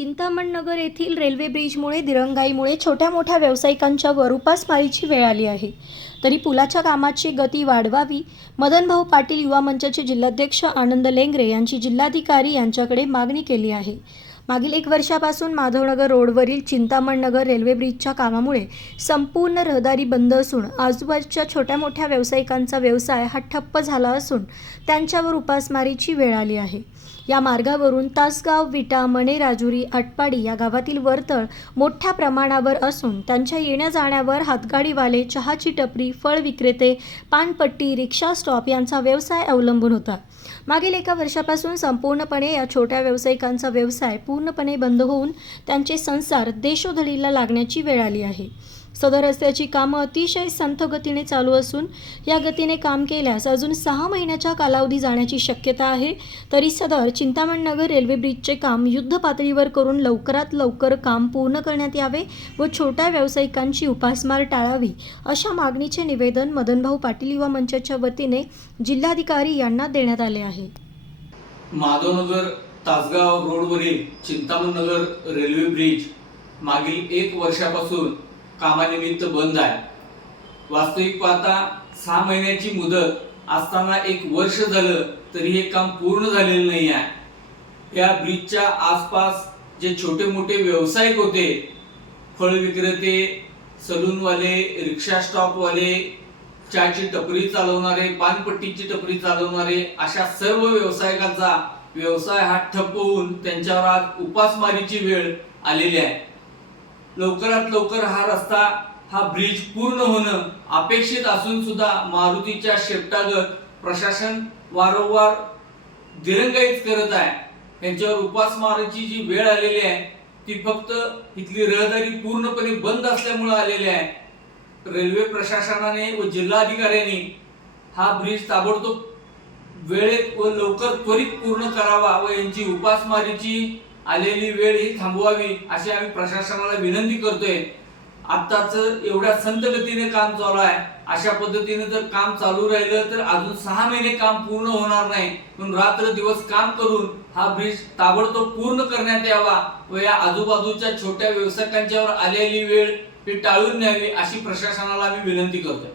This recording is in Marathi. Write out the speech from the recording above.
चिंतामणनगर येथील रेल्वे ब्रिजमुळे दिरंगाईमुळे छोट्या मोठ्या व्यावसायिकांच्या वर उपासमारीची वेळ आली आहे. तरी पुलाच्या कामाची गती वाढवावी मदनभाऊ पाटील युवा मंचाचे जिल्हाध्यक्ष आनंद लेंगरे यांची जिल्हाधिकारी यांच्याकडे मागणी केली आहे. मागील एक वर्षापासून माधवनगर रोडवरील चिंतामणनगर रेल्वे ब्रिजच्या कामामुळे संपूर्ण रहदारी बंद असून आजूबाजूच्या छोट्या मोठ्या व्यावसायिकांचा व्यवसाय हा ठप्प झाला असून त्यांच्यावर उपासमारीची वेळ आली आहे. या मार्गावरून तासगाव विटा मणे राजुरी आटपाडी या गावातील वर्तळ मोठ्या प्रमाणावर असून त्यांच्या येण्या जाण्यावर हातगाडीवाले चहाची टपरी फळ विक्रेते पानपट्टी रिक्षा स्टॉप यांचा व्यवसाय अवलंबून होता. मागील एका वर्षापासून संपूर्णपणे या छोट्या व्यावसायिकांचा व्यवसाय पूर्णपणे बंद होऊन त्यांचे संसार देशोधडीला लागण्याची वेळ आली आहे. सदर रस्त्याची कामं अतिशय संथ गतीने चालू असून या गतीने काम केल्यास अजून सहा महिन्याच्या कालावधी जाण्याची शक्यता आहे. तरी सदर चिंतामणनगर रेल्वे ब्रिजचे काम युद्ध पातळीवर करून लवकरात लवकर काम पूर्ण करण्यात यावे व छोट्या व्यावसायिकांची उपासमार टाळावी अशा मागणीचे निवेदन मदनभाऊ पाटील युवा मंचाच्या वतीने जिल्हाधिकारी यांना देण्यात आले आहे. माधवनगर तासगाव रोडवरील चिंतामणनगर रेल्वे ब्रिज मागील एक वर्षापासून कामानिमित्त बंद आहे. वास्तविक पाहता सहा महिन्याची मुदत असताना एक वर्ष झालं तरी हे काम पूर्ण झालेलं नाही आहे. या ब्रिजच्या आसपास जे छोटे मोठे व्यावसायिक होते फळ विक्रेते सलूनवाले रिक्षा स्टॉपवाले चहाची टपरी चालवणारे पानपट्टीची टपरी चालवणारे अशा सर्व व्यावसायिकांचा व्यवसाय हा ठप्प होऊन त्यांच्यावर आज उपासमारीची वेळ आलेली आहे. लवकरात लवकर हा रस्ता हा ब्रिज पूर्ण होणं अपेक्षित असून सुद्धा मारुतीच्या शेपटागत प्रशासन वारंवार दिरंगाईच करत आहे. त्यांच्यावर उपासमारीची जी वेळ आलेली आहे ती फक्त इथली रहदारी पूर्णपणे बंद असल्यामुळे आलेली आहे. रेल्वे प्रशासनाने व जिल्हाधिकाऱ्यांनी हा ब्रिज ताबडतोब वेळेत व लवकर त्वरित पूर्ण करावा व यांची उपासमारीची आलेली वेळ ही थांबवावी अशी आम्ही प्रशासनाला विनंती करतोय. आत्ताच एवढ्या संत गतीने काम चालू आहे. अशा पद्धतीने जर काम चालू राहिलं तर अजून सहा महिने काम पूर्ण होणार नाही. म्हणून रात्र दिवस काम करून हा ब्रिज ताबडतोब पूर्ण करण्यात यावा व या आजूबाजूच्या छोट्या व्यावसायिकांच्यावर आलेली वेळ ही टाळून न्यावी अशी प्रशासनाला आम्ही विनंती करतोय.